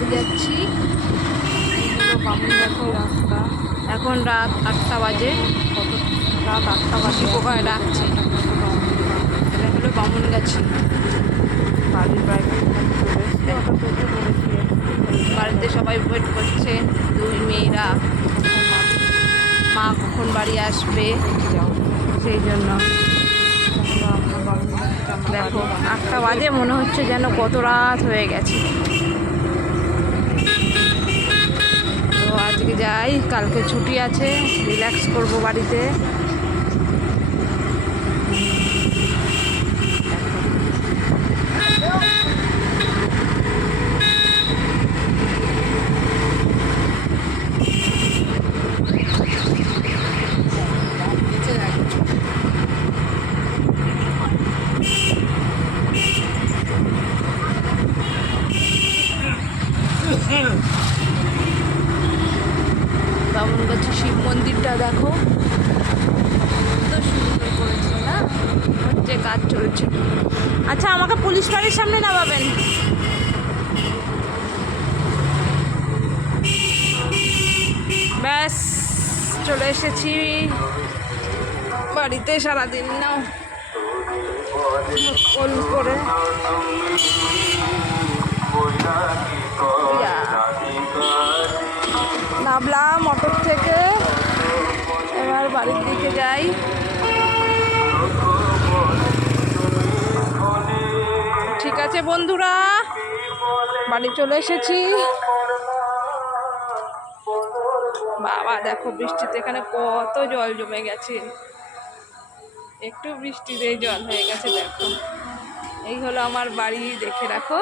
বাড়ি যাচ্ছি। এইগুলো বামুনগাছি রাস্তা। এখন রাত 8টা বাজে। রাত 8টা বাজে পোকায় ডাকছে। এটা হলো বামুনগাছি। বাড়ির বাইরে বাড়িতে সবাই ওয়েট করছে, দুই মেয়েরা। মা কখন বাড়ি আসবে সেই জন্য। দেখো 8টা বাজে, মনে হচ্ছে যেন কত রাত হয়ে গেছে। তো আজকে যাই, কালকে ছুটি আছে, রিল্যাক্স করব বাড়িতে। বামুনগাছি শিব মন্দিরটা দেখো, কত সুন্দর করেছে না? হচ্ছে কাজ চলছে। আচ্ছা, আমাকে পুলিশ বাড়ির সামনে নামাবেন। ব্যাস চলে এসেছি বাড়িতে। সারাদিন নাও কল করে নামলাম অটোর থেকে, এবার বাড়ির দিকে যাই। ঠিক আছে বন্ধুরা, বাড়ি চলে এসেছি। বাবা দেখো বৃষ্টিতে এখানে কত জল জমে গেছে, একটু বৃষ্টিতেই জল হয়ে গেছে। দেখো এই হলো আমার বাড়ি, দেখে রাখো।